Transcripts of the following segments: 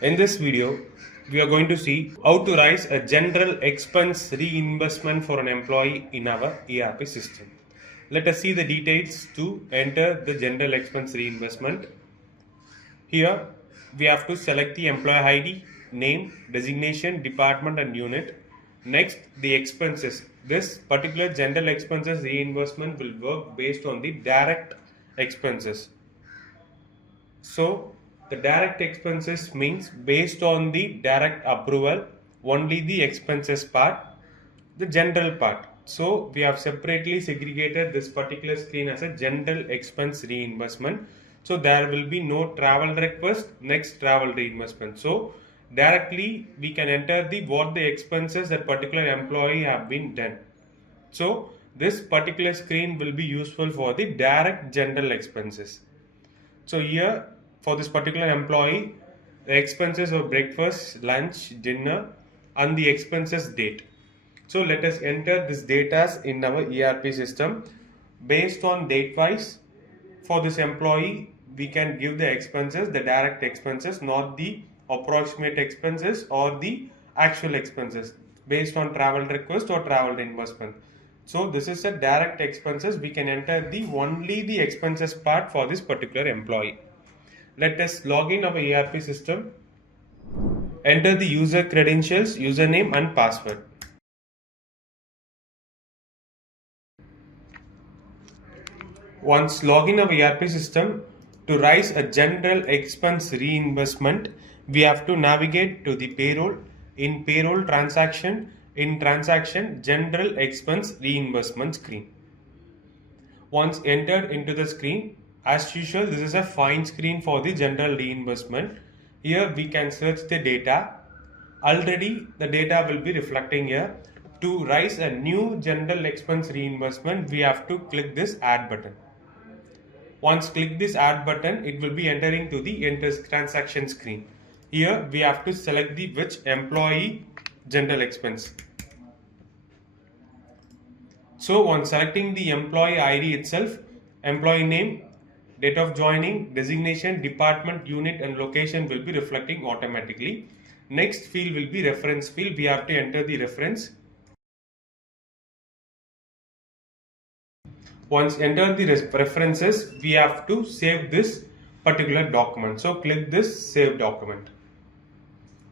In this video, we are going to see how to raise a general expense reimbursement for an employee in our ERP system. Let us see the details to enter the general expense reimbursement. Here, we have to select the employee ID, name, designation, department and unit. Next, the expenses. This particular general expenses reimbursement will work based on the direct expenses. So the direct expenses means based on the direct approval, only the expenses part, the general part. So we have separately segregated this particular screen as a general expense reimbursement. So there will be no travel request, next travel reimbursement. So directly we can enter the what the expenses that particular employee have been done. So this particular screen will be useful for the direct general expenses. So here for this particular employee, the expenses of breakfast, lunch, dinner and the expenses date. So let us enter this data in our ERP system. Based on date wise, for this employee, we can give the expenses, the direct expenses, not the approximate expenses or the actual expenses based on travel request or travel reimbursement. So this is a direct expenses. We can enter the only the expenses part for this particular employee. Let us log in our ERP system. Enter the user credentials, username and password. Once log in our ERP system, to raise a general expense reimbursement, we have to navigate to the payroll. In payroll transaction, in transaction general expense reimbursement screen. Once entered into the screen, as usual, this is a find screen for the general reimbursement. Here we can search the data. Already the data will be reflecting here. To raise a new general expense reimbursement, we have to click this add button. Once click this add button, it will be entering to the enter transaction screen. Here we have to select the which employee general expense. So on selecting the employee ID itself, employee name, date of joining, designation, department, unit and location will be reflecting automatically. Next field will be reference field. We have to enter the reference. Once enter the references, we have to save this particular document. So click this save document.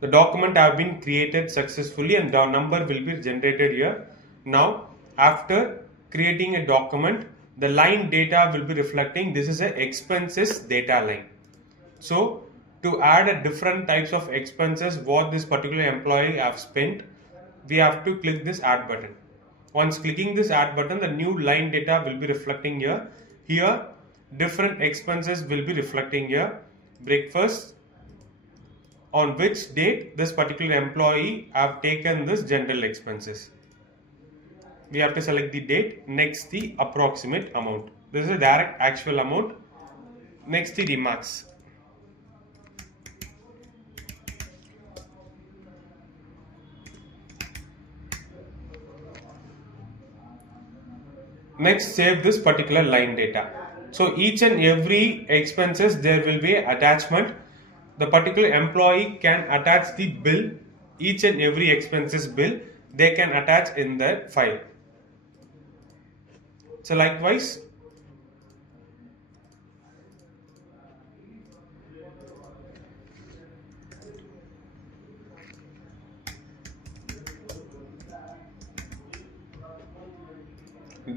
The document have been created successfully and the number will be generated here. Now after creating a document, the line data will be reflecting this is a expenses data line. So to add a different types of expenses what this particular employee have spent, we have to click this add button. Once clicking this add button, the new line data will be reflecting here. Here different expenses will be reflecting here. Breakfast, on which date this particular employee have taken this general expenses. We have to select the date. Next the approximate amount. This is a direct actual amount. Next the remarks. Next save this particular line data. So each and every expenses there will be attachment. The particular employee can attach the bill, each and every expenses bill they can attach in the file. So likewise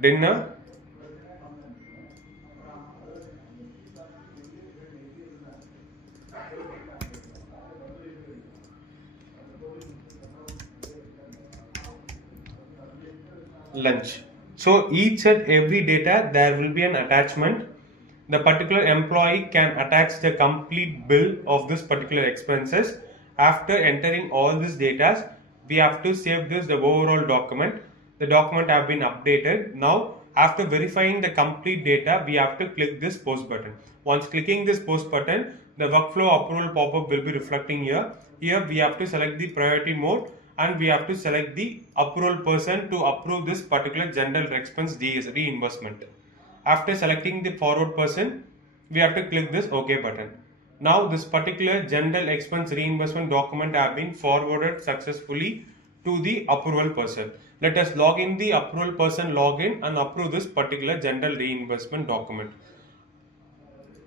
dinner, lunch. So each and every data there will be an attachment. The particular employee can attach the complete bill of this particular expenses. After entering all this data, we have to save this the overall document. The document have been updated. Now after verifying the complete data, we have to click this post button. Once clicking this post button, the workflow approval pop-up will be reflecting here. Here we have to select the priority mode and we have to select the approval person to approve this particular general expense reimbursement. After selecting the forward person, we have to click this OK button. Now this particular general expense reimbursement document have been forwarded successfully to the approval person. Let us log in the approval person login and approve this particular general reimbursement document.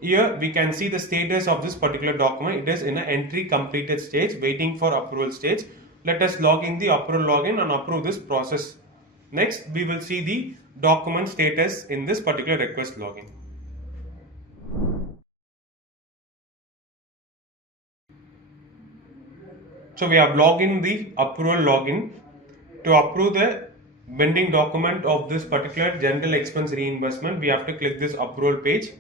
Here we can see the status of this particular document. It is in an entry completed stage, waiting for approval stage. Let us log in the approval login and approve this process. Next, we will see the document status in this particular request login. So we have logged in the approval login. To approve the vending document of this particular general expense reimbursement, we have to click this approval page.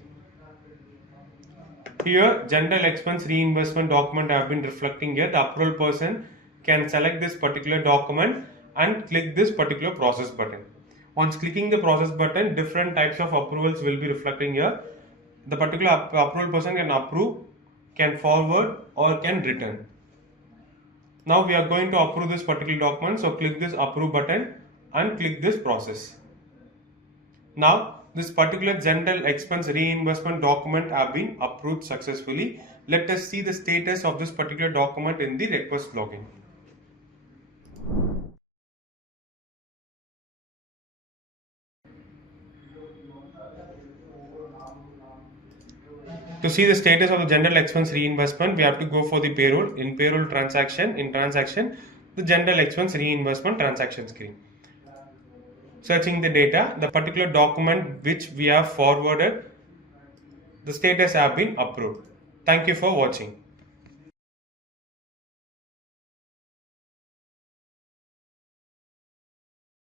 Here, general expense reimbursement document have been reflecting here. The approval person can select this particular document and click this particular process button. Once clicking the process button, different types of approvals will be reflecting here. The particular approval person can approve, can forward, or can return. Now we are going to approve this particular document, so click this approve button and click this process. Now this particular general expense reimbursement document have been approved successfully. Let us see the status of this particular document in the request login. To see the status of the general expense reimbursement, we have to go for the payroll. In payroll transaction, the general expense reimbursement transaction screen. Searching the data, the particular document which we have forwarded, the status have been approved. Thank you for watching.